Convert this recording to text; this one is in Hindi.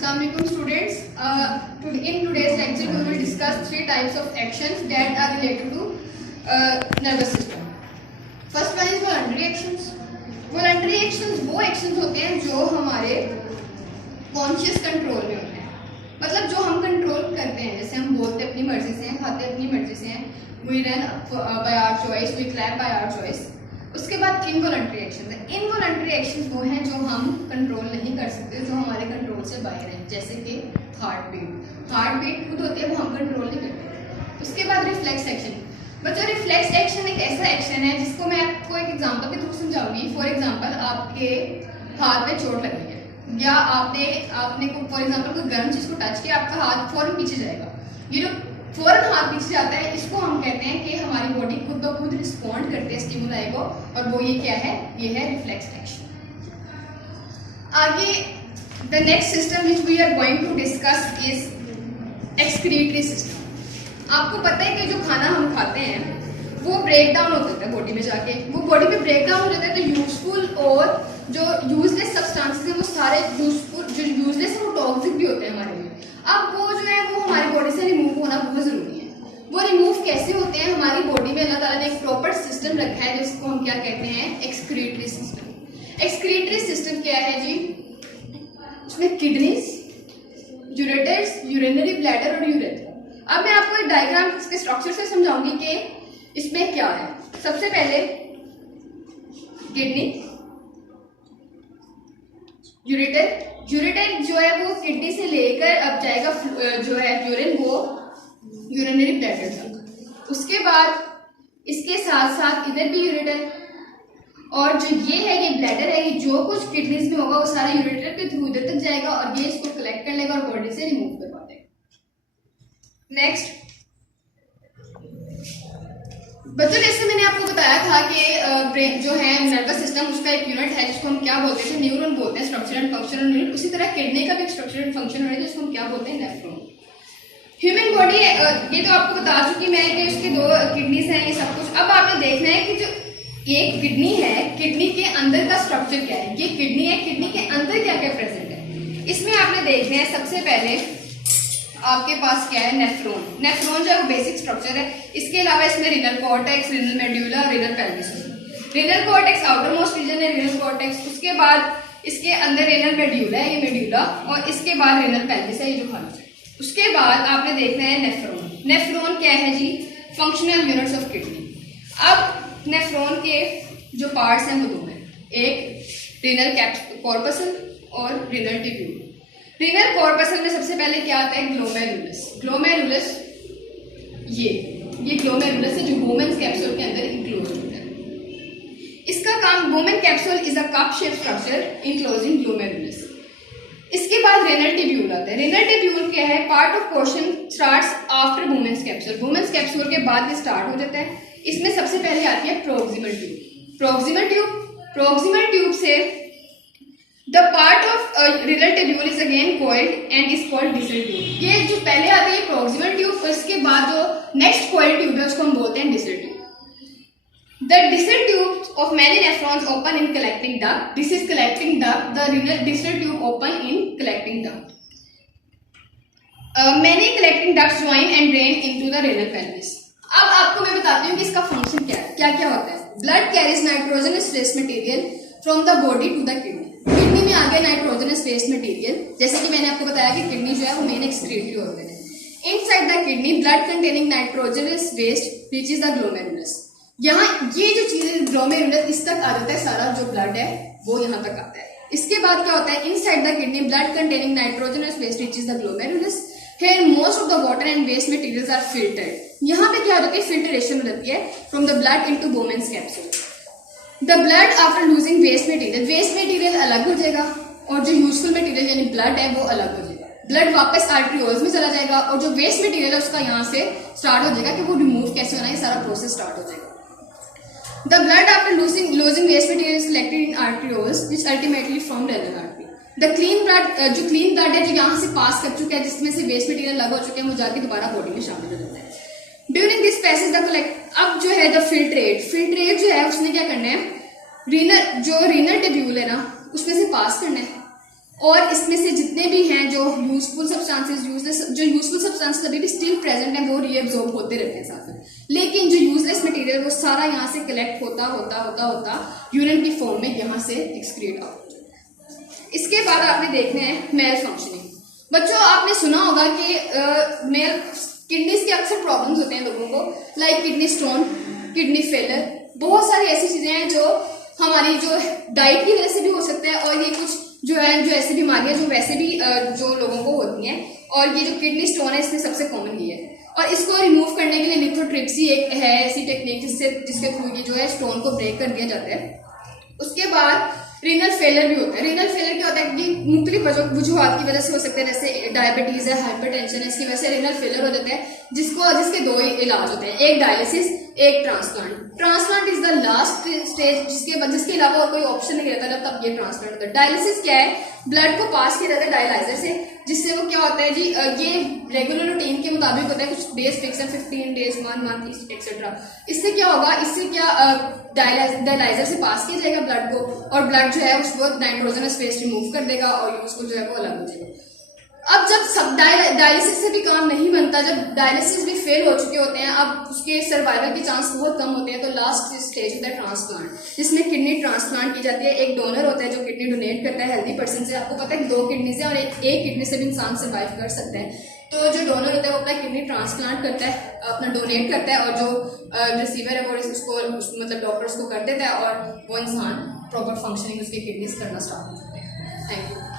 Assalamualaikum students. In today's lecture we will discuss three types of actions that are related to nervous system. First one is voluntary actions. Voluntary actions वो actions होते हैं जो हमारे कॉन्शियस कंट्रोल में होते हैं, मतलब जो हम कंट्रोल करते हैं, जैसे हम बोलते अपनी मर्जी से हैं, खाते अपनी मर्जी से हैं, we run by our choice, we clap by our choice. उसके बाद इनवॉलंटरी एक्शन है. इनवॉलंटरी एक्शन वो हैं जो हम कंट्रोल नहीं कर सकते, जो हमारे कंट्रोल से बाहर हैं, जैसे कि हार्ट बीट खुद होती है, वो हम कंट्रोल नहीं करते. उसके बाद रिफ्लेक्स एक्शन. बच्चों रिफ्लेक्स एक्शन एक ऐसा एक्शन है जिसको मैं आपको एक एग्जांपल के थ्रू समझाऊंगी. फॉर एग्जांपल आपके हाथ में चोट लगी है या आपने को फॉर एग्जांपल कोई गर्म चीज को टच किया, आपका हाथ फौरन पीछे जाएगा. ये जो फौरन हाथ पीछे जाता है इसको हम कहते हैं कि हमारी बॉडी खुद ब खुद रिस्पॉन्ड करते हैं स्टिमुलाई को, और वो ये क्या है, ये है रिफ्लेक्स एक्शन. आगे the next system which we are going to discuss is excretory system. आपको पता है कि जो खाना हम खाते हैं वो ब्रेक डाउन हो जाता है बॉडी में जाके, वो बॉडी में ब्रेक डाउन हो जाता है, तो यूजफुल और जो यूजलेस सब्सटेंसेस हैं वो सारे यूजफुल, जो यूजलेस है वो टॉक्सिक भी होते हैं हमारे लिए. अब वो जो है वो हमारी बॉडी से रिमूव होना बहुत जरूरी है. वो रिमूव कैसे होते हैं, हमारी बॉडी में अल्लाह ताला ने एक प्रॉपर सिस्टम रखा है जिसको हम क्या कहते हैं, एक्सक्रीटरी सिस्टम. एक्सक्रीटरी सिस्टम क्या है जी, उसमें किडनीज, यूरेटर्स, यूरिनरी ब्लैडर और यूरेथ्रा. अब मैं आपको एक डायग्राम इसके स्ट्रक्चर से समझाऊंगी कि इसमें क्या है. सबसे पहले किडनी, यूरेटर जो है वो किडनी से लेकर अब जाएगा जो है यूरिन वो यूरिनरी ब्लैडर तक. उसके बाद इसके साथ साथ इधर भी यूरेटर, और जो ये है ये ब्लैडर है, ये जो कुछ किडनीज में होगा वो सारा यूरेटर के थ्रू इधर तक जाएगा और ये इसको कलेक्ट कर लेगा और बॉडी से रिमूव करवा देगा. नेक्स्ट बच्चों, जैसे मैंने आपको बताया था कि ब्रेन जो है नर्वस सिस्टम उसका एक यूनिट है जिसको हम क्या बोलते हैं, न्यूरॉन बोलते हैं, स्ट्रक्चर एंड फंक्शनल यूनिट. उसी तरह किडनी का भी एक स्ट्रक्चर एंड फंक्शन है जिसको हम क्या बोलते हैं, नेफ्रॉन. ह्यूमन बॉडी ये तो आपको बता चुकी मैं कि उसके दो किडनीज हैं, ये सब कुछ. अब आपने देखना है कि जो एक किडनी है, किडनी के अंदर का स्ट्रक्चर क्या है. ये किडनी है, किडनी के अंदर क्या क्या प्रेजेंट है इसमें आपने देखना है. सबसे पहले आपके पास क्या है, नेफ्रॉन. नेफ्रॉन जो है वो बेसिक स्ट्रक्चर है. इसके अलावा इसमें रिनल कॉर्टेक्स, रिनल मेड्यूला और renal pelvis. Renal cortex outermost region है, रिनल कॉर्टेक्स. उसके बाद इसके अंदर रिनल मेड्यूला है, ये मेड्यूला, और इसके बाद रिनल पेल्विस है, ये जो खाना है. उसके बाद आपने देखना है नेफ्रॉन. नेफ्रॉन क्या है जी, फंक्शनल यूनिट्स ऑफ किडनी. अब नेफ्रॉन के जो पार्ट्स हैं वो दो हैं, एक रिनल कॉर्पसल और रिनल ट्यूब्यूल. रिनल कॉर्पसल में सबसे पहले क्या आता है, ग्लोमेरुलस. ग्लोमेरुलस ये ग्लोमेरुलस है जो वुमेन्स कैप्सूल के अंदर इंक्लोज होता है. इसका काम, women capsule is a cup shape structure enclosing glomerulus. इसके बाद रेनल ट्यूब्यूल आता है. रेनल ट्यूब्यूल क्या है, part of portion starts after women's capsule. Women's capsule के बाद ये स्टार्ट हो जाता है. इसमें सबसे पहले आती है प्रोक्सिमल ट्यूब. प्रोक्सिमल ट्यूब से the part of renal tubule is again coiled and is called distal tube. ये जो पहले आती है प्रोक्सिमल ट्यूब, इसके बाद जो नेक्स्ट कॉइल्ड ट्यूब है उसको हम बोलते हैं distal tube. The distal tubes of many nephrons open in collecting duct. This is collecting duct. The renal distal tube open in collecting duct. Many collecting ducts join and drain into the renal pelvis. अब आपको मैं बताती हूँ कि इसका फंक्शन क्या है, क्या क्या होता है. Blood carries nitrogenous waste material from the body to the kidney. Kidney में आ गया नाइट्रोजनस वेस्ट मटेरियल. जैसे कि मैंने आपको बताया कि किडनी जो है वो मेन एक्सक्रीटरी ऑर्गन है. Inside the kidney blood containing nitrogenous waste reaches the glomerulus. यहाँ ये जो चीजें ग्लोमेरुलस इस तक आ जाता है, सारा जो ब्लड है वो यहाँ तक आता है. इसके बाद क्या होता है, inside the kidney blood containing nitrogenous waste reaches the glomerulus. Here most of the water and waste materials are filtered. यहाँ पे क्या होता है, फिल्ट्रेशन होती है from the blood into women's capsule. The blood after losing waste material अलग हो जाएगा और जो यूजफुल मटेरियल यानी ब्लड है वो अलग हो जाएगा. ब्लड वापस आर्टरियोल्स में चला जाएगा और जो वेस्ट मटेरियल है उसका यहाँ से स्टार्ट हो जाएगा कि वो रिमूव कैसे होना है, ये सारा प्रोसेस स्टार्ट हो जाएगा. The blood after losing waste material is collected in arterioles which ultimately form renal artery. The clean blood जो clean blood है जो यहाँ से पास कर चुका है, जिसमें से वेस्ट मटेरियल अलग हो चुके हैं, वो जाके दोबारा बॉडी में शामिल हो जाता है. During this passage the collect अब जो है the filtrate जो है उसने क्या करना है, रीनल ट्यूब्यूल है ना उसमें से पास करना है और इसमें से जितने भी हैं जो यूजफुल सब्सटेंसेस अभी भी स्टिल प्रेजेंट हैं, वो रीएब्जॉर्ब होते रहते हैं साथ में। लेकिन जो यूजलेस मटेरियल वो सारा यहाँ से कलेक्ट होता यूरिन की फॉर्म में यहाँ से एक्सक्रीट आउट। इसके बाद आपने देखना है मेल फंक्शनिंग। बच्चों आपने सुना होगा कि मेल किडनीज के अक्सर प्रॉब्लम्स होते हैं लोगों को, like kidney stone, kidney failure, बहुत सारी ऐसी चीजें हैं जो हमारी जो डाइट की वजह से भी हो सकता है, और ये कुछ जो ऐसी बीमारियां जो वैसे भी जो लोगों को होती हैं, और ये जो किडनी स्टोन है इसमें सबसे कॉमन ये है। और इसको रिमूव करने के लिए लिथोट्रिप्सी एक है ऐसी टेक्निक जिसके थ्रू ये जो है स्टोन को ब्रेक कर दिया जाता है। उसके बाद रीनल फेलियर भी होता है। रीनल फेलियर क्या होता है कि मुख्तलिफ वजूहात की वजह से हो सकते हैं, जैसे डायबिटीज है, हाइपरटेंशन है, इसकी वजह से रीनल फेलियर हो जाता है, जिसके दो इलाज होते हैं, एक डायलिसिस, एक transplant. Transplant is the last stage, जिसके अलावा और कोई ऑप्शन नहीं रहता जब तब ये ट्रांसप्लांट होता है। डायलिसिस क्या है? ब्लड को पास किया जाता है डायलाइजर से, जिससे वो क्या होता है जी, ये रेगुलर रूटीन के मुताबिक होता है, कुछ डेज फिक्स है, 15 डेज, 1 मंथ एक्सेट्रा। इससे क्या होगा, इससे क्या डायलाइजर से पास किया जाएगा ब्लड को, और ब्लड जो है उसको नाइट्रोजनस वेस्ट रिमूव कर देगा और उसको जो है वो अलग हो जाएगा। अब जब सब डायलिसिस से भी काम नहीं बनता, जब डायलिसिस भी फेल हो चुके होते हैं, अब उसके सर्वाइवल के चांस बहुत कम होते हैं, तो लास्ट स्टेज होता है ट्रांसप्लांट, जिसमें किडनी ट्रांसप्लांट की जाती है। एक डोनर होता है जो किडनी डोनेट करता है हेल्दी पर्सन से। आपको पता है 2 किडनी से और एक किडनी से भी इंसान सर्वाइव कर सकता है। तो जो डोनर होता है वो अपना किडनी ट्रांसप्लांट करता है, अपना डोनेट करता है, और जो रिसीवर है वो उसको मतलब डॉक्टर उसको कर देता है, और वो इंसान प्रॉपर फंक्शनिंग उसकी किडनीज करना स्टार्ट हो जाते हैं। Thank you.